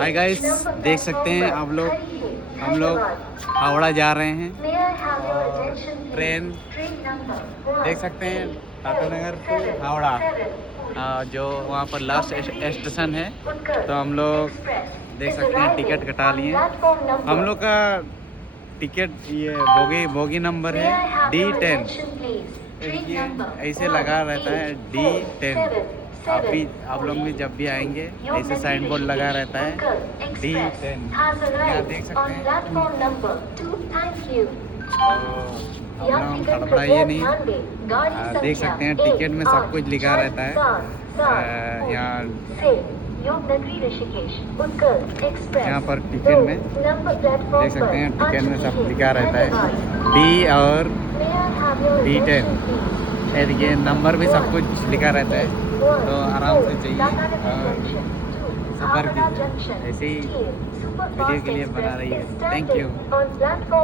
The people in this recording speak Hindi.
हाय गाइस, देख सकते हैं आप लोग, हम लोग हावड़ा जा रहे हैं। ट्रेन देख सकते हैं, टाटा नगर टू हावड़ा, जो वहाँ पर लास्ट स्टेशन है। तो हम लोग देख सकते हैं टिकट कटा लिए। हम लोग का टिकट ये बोगी नंबर है D10। ये ऐसे लगा रहता है D10। आप लोग भी जब भी आएंगे ऐसे साइन बोर्ड लगा रहता है D10। यहाँ देख सकते हैं। तो हम हड़बड़ाइए नहीं, देख सकते हैं टिकट में सब कुछ लिखा रहता है। यहाँ पर टिकट में देख सकते हैं, टिकट में सब लिखा रहता है D और D10। देखिए नंबर भी सब कुछ लिखा रहता है, तो आराम से चाहिए और सफ़र कीजिए। ऐसे ही वीडियो के लिए बना रही है। Thank you.